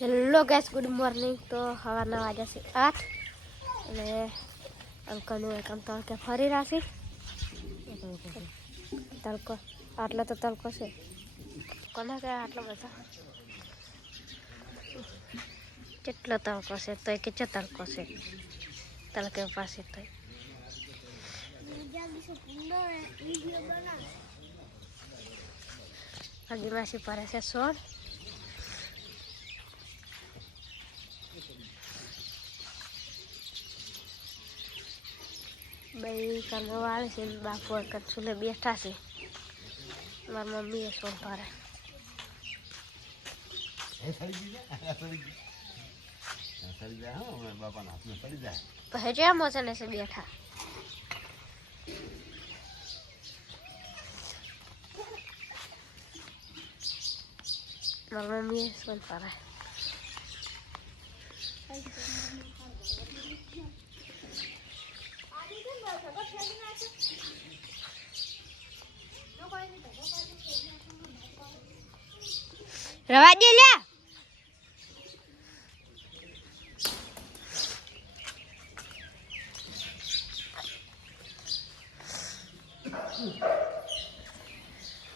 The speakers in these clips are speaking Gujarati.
Hello guys, good morning. તો સવારના વાગ્યા છે 8 અને અંકલનું એક આમ તડકે ફરી રાખી તડકો આટલો તો તડકો છે કોને કે આટલો બધો કેટલો તડકો છે તો એ કેટલો તડકો છે તડકે પાસે તો આગી માસી પડે છે સોળ ભાઈ કામમાં વાળે છે બાપુ કચ્છુને બેઠા છે મારી મમ્મી એ સોળ પાડે પછી મોસમ છે બેઠા મારી મમ્મી એ સોળ પાડે રવા દે લે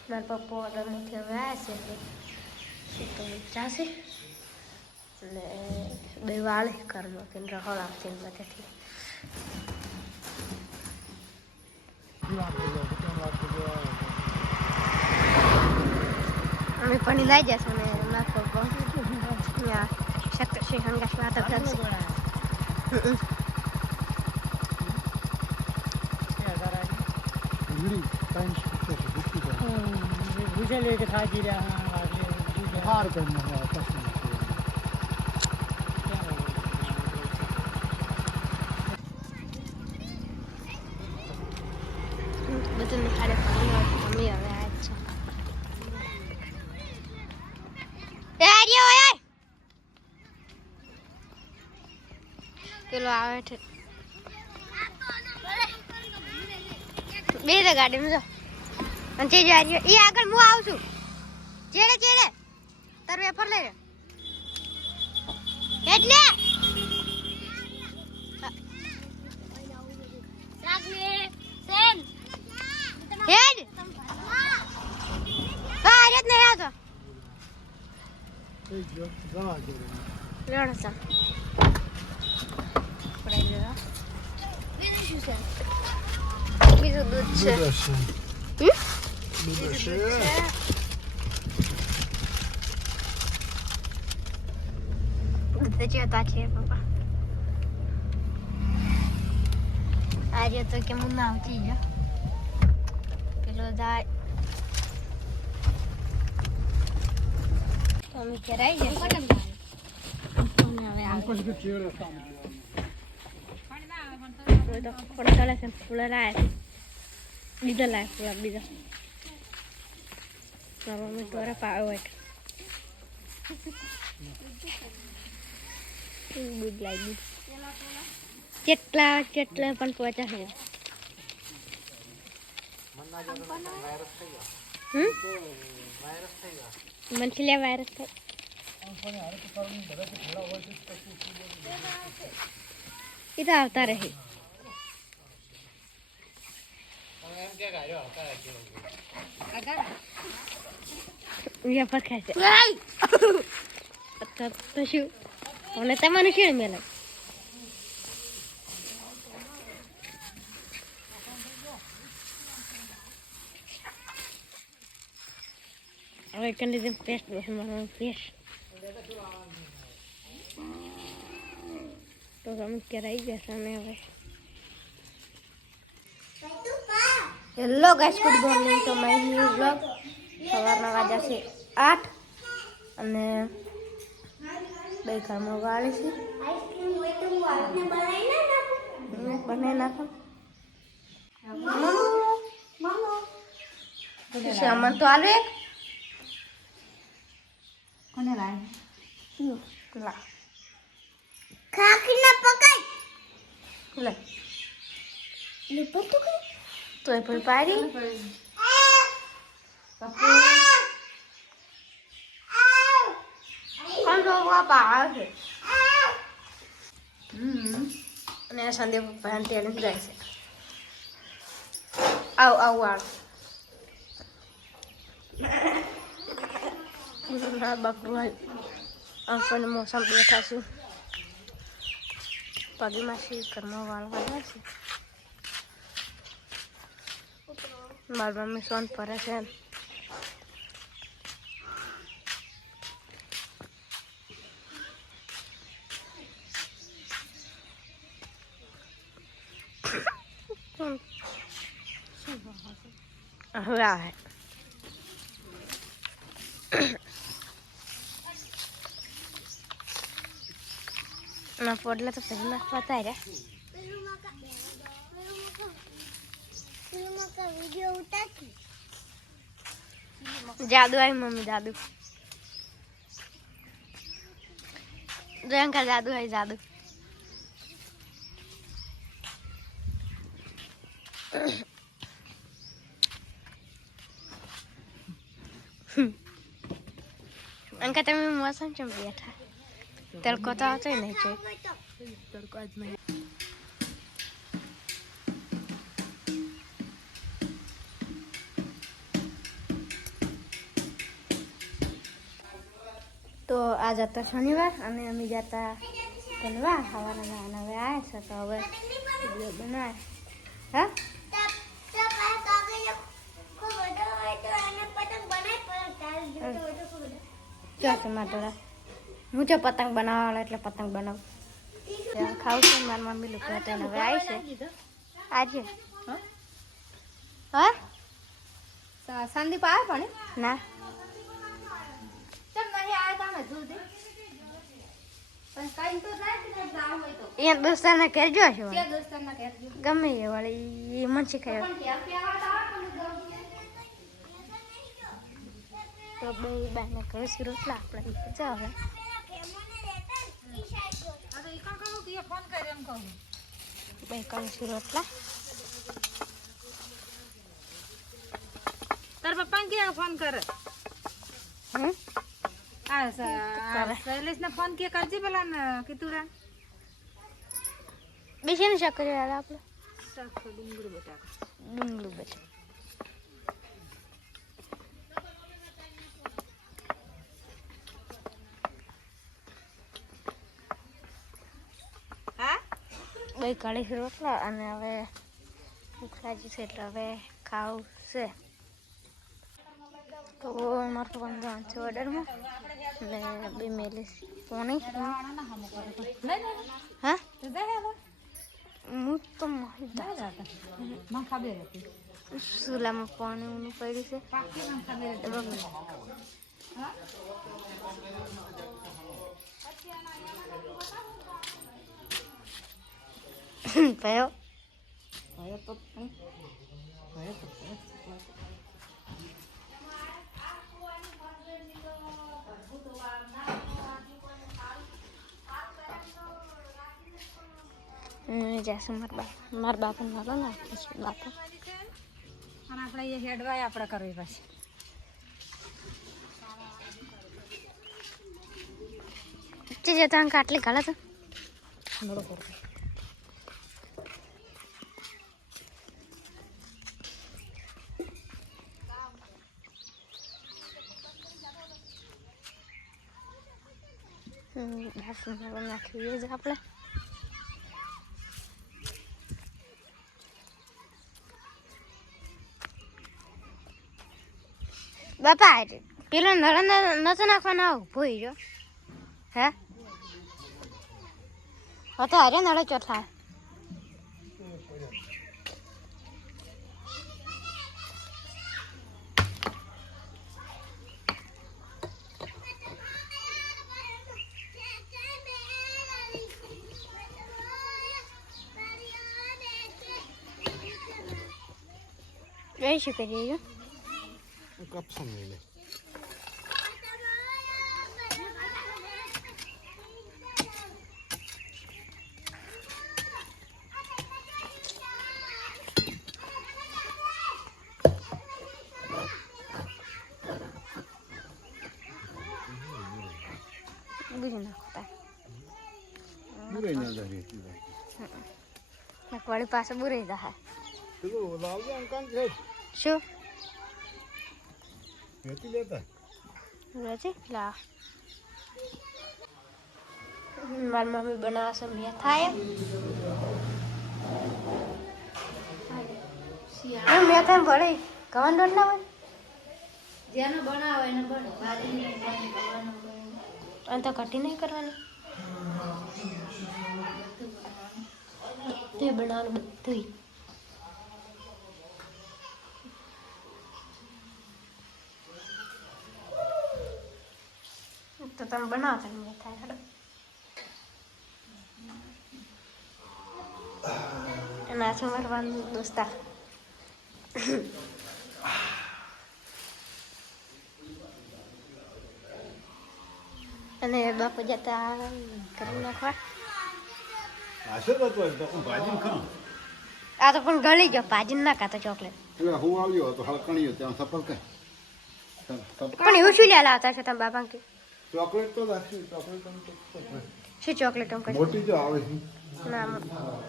મારા પપ્પા ઓર્ડરમાંથી હવે આવ્યા છે તો ચાશે અને બે વાળે ઘરમાં કે રહોળ આવશે એમાંથી અમે પાણી લઈ જશે અને મારા પપ્પા શક્તિ હંગાશ વાત કરશે मुझे लेके था जी हार करना है બધું ખાડે પાણી હવે આ છે પેલો આવે છે બે ગાડીમાં જાઓ અને તે જાય એ આગળ હું આવું છું ચેડે ચેડે તાર વેફર લઈ લે એટલે હેડ હા રેત નહીં આવતો લેડો ચાલ બીજું દૂધ છે જતા છે પપ્પા આજે તો કે હું ના આવતી જ પેલો દાય અમે કરાઈ જશે ખોડા છે ફૂલા લાય બીજા લાય ફૂલા બીજા મમ્મી તોરે પાવ હોય દૂધ લાવી કેટલા કેટલા પણ પહોંચા છે મનસી વાયરસ થાય એ તો આવતા રહે પર ખાય છે તો શું અને તમારું શું મેલે હવે કંડી પેસ્ટ મારવાનું પેસ્ટ તો અમે કરાઈ જશે ને હવે હેલો ગાઈસ, ગુડ મોર્નિંગ. તો માય ન્યૂ બ્લોગ સવારના વાગ્યા છે 8 અને બે ઘરમાં વાળી છે બનાવી નાખો સામાન તો આલે એક કોને લાય ખાકી ના પકાઈ લે લે પતો કે તો એ પર પાડી પપ્પુ કોણ છોકરા પાડ છે અને આ સંદીપ પપ્પા ત્યાં જાય છે આવ બકરું હોય આપણને મોસમ બેઠા છું પગીમાં શી ઘરમાં વાળવા જાય છે મારી મમ્મી સોન ફરે છે હવે આવે ના પડલા તો પહેલા પતા રહ્યા જાદુ आई मम्मी जादू जयंकर जादू आई जादू अंका तमे मौसम चम बैठा तड़को तो आता ही नहीं चाहिए तड़को आज में तो आज आता शनिवार અને અમે જતા બનવા ખાવાના હવે આવ્યા છે તો હવે વિડીયો બનાવે હા ચાલ ટમાટરા હું જો પતંગ બનાવવાળા એટલે પતંગ બનાવું ખાવું છું મારી મમ્મી લોકો હતા હવે આવી છે આજે હા સંદીપ આવે પણ ના दोस्ताना करजो गमे वाली मन शिखायो तो भाई बहने करे रोटला આપણે જાવ ભાઈ કરે રોટલા તાર પપ્પા કે ફોન કરે शैलेश ने फोन किया कर जी बोला ना कि तुरा बेचे ने शक्कर यार आप शक्कर डूंगर बेटा હા ભાઈ કાળી રોટલા અને હવે ભૂખલાજી છે એટલે હવે ખાવું છે तो हमारे बंदा છે ઓર્ડરમાં ને બે મેલે કોની હા તો જાય હવે હું તો માહિતા જાતા માં ખબર હતી સુલામાં પાણી ઊનું પડ્યું છે પાકી માં ખબર હતી હા pero તો जैसे मार बाप मारो ना बाप અને આપણે એ હેડવાય આપણે કરવી પછી चे जता हम काटले काला तो નડો કરો घास में नाखिए ज આપણે બાપા પેલો નળન નતો નાખવાનો ભૂઈ જો હે હતો અરે નળો ચોથા એ શું કરીએ कप समझ ले બીજું નાખતા બુરાઈ ના જાય વળી પાસે બુરાઈ જાય પેલું લાવજો અંકાન છે શું નથી લેતા છે લા મારી મમ્મી બનાવશે મેથાય મેથાય ભળે કવન દોડ ના હોય જેને બનાવે એને બને ભાજી કરવાનું અને તો કટી નહીં કરવાની તે બનાવવાનું બધું તો તમે બનાવતા નહીં થાય હેડો એના છો મારવાનું દોસ્તા અને બાપુ જતા કરી નાખવા આશો તો ભાજી ખામ આ તો પણ ગળી ગયો ભાજી ના ખાતો ચોકલેટ એટલે હું આવ્યો તો હળકણીયો ત્યાં સફળ કઈ પણ એવું શું લ્યા લાવતા છો તમે બાપા કે ચોકલેટ તો રાખી ચોકલેટ શું ચોકલેટ એમ કરી મોટી જો આવે છે ના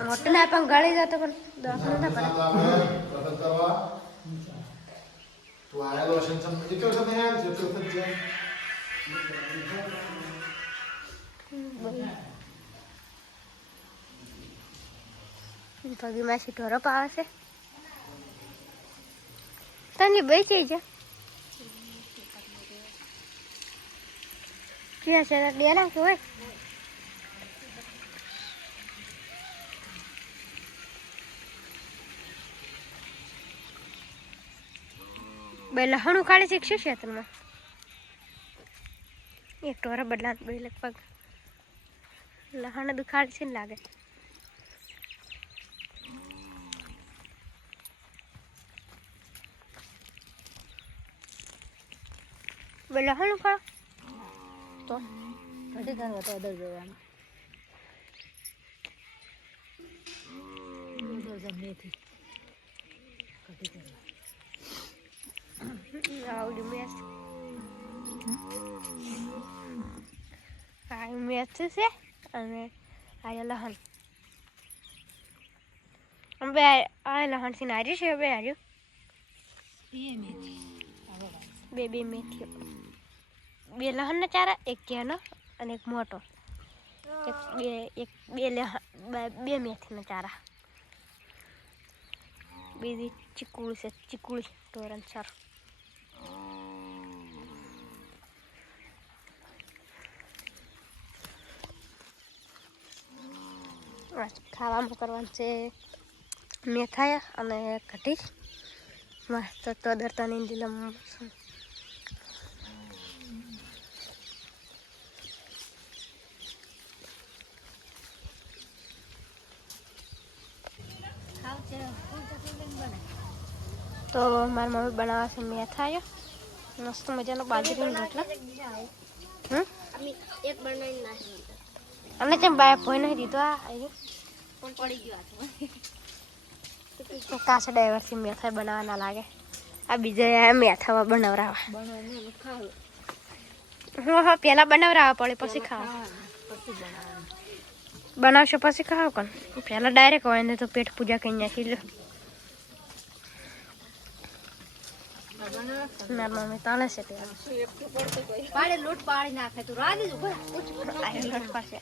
મોટું ના પણ ગળી જતો પણ દવાખાને ના પડે તો આયેલો સંસમ એટલો છે ત્યાં જેટલો છે પગીમાં ઢોરો પાવે છે તને બે કઈ છે ક્યાં છે ડેરા કે હોય બે લહણું કાઢે છે શું છે તમને એક ઢોરો બદલા બે લગભગ લહણ દુખાડે છે ને લાગે બોલો હણું કરો તો કટી કરવા તો અદર જવાનું મેથી કટી કરવા આવડી મેચ આ મેચ છે અને આ લહણ બે આ લહણ થી નારી છે બે હાર્યું એ મેથી બે મેથીઓ બે લહણના ચારા એક કેનો અને એક મોટો બે મેથીના ચારા બીજી ચીકુળી તોરણ સર ખાવામાં કરવાનું છે મેથાયા અને કઢી મસ્ત તદરતાની દિલમ તો મારી મમ્મી બનાવે છે મેથાયા મસ્ત મજાનો બાજરીનો રોટલો એક બનાવીને નાખી અમને જેમ બાય ભોય નહીં દીધો આ પણ પડી ગયો તો કાચ ડાયવરથી મેથાઈ બનાવવાના લાગે આ બીજા મેથામાં બનાવરાવા બનાવીને ખાવ હા પહેલાં બનાવરાવા પડે પછી ખાવા બનાવશો પછી ખાવ કોણ પહેલાં ડાયરેક્ટ હોય ને તો પેટ પૂજા કરી નાખી લો મારી મમ્મી તાણે છે પાડે લોટ પાડી નાખે તું રાજી જો લોટ પાસે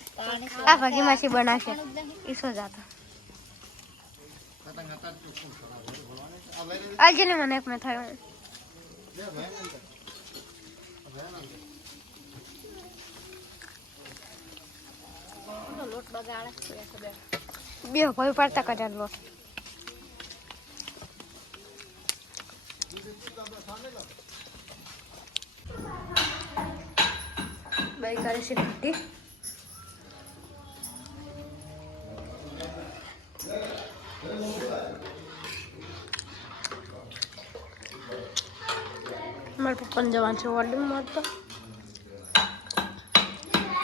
આ ભાગી માછી બનાવશે ઈસો જાતો આજે ને મને એક મેં થયો લોટ બગાડે બે ભાઈ પડતા કદાચ લોટ બાઈ કરે છે કઢી મારા પપ્પાને જવાનું છે ઓર્ડરમાં તો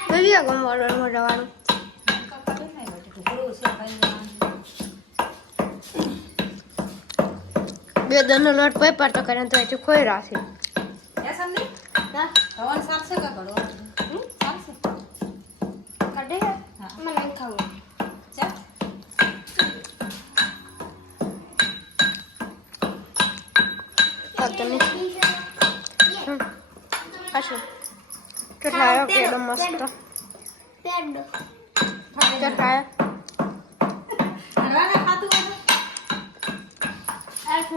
કઈ આગળ ઓર્ડરમાં જવાનું બે દરનો લોટ પે પડતો કરે તો એ ખોઈ રાખી તમે હશે કેટલા આવ્યો પેડો મસ્ત કેટલા હરવાના ખાતું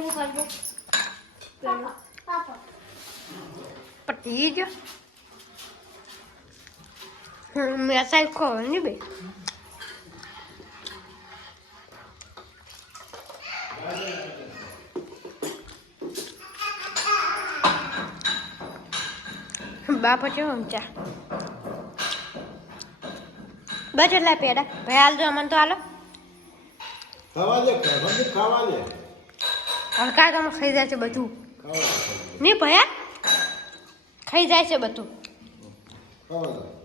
હોય પતી ગયો મેં સાહેબ ખબર નહીં બે બાપો છે ઊંચા બસ એટલા પેડા ભાઈ હાલ જો અમને તો હાલો ખાવા લે બંધ ખાવા લે હલકા તમે ખાઈ જાય છે બધું નહીં ભયા ખાઈ જાય છે બધું ખાવા લે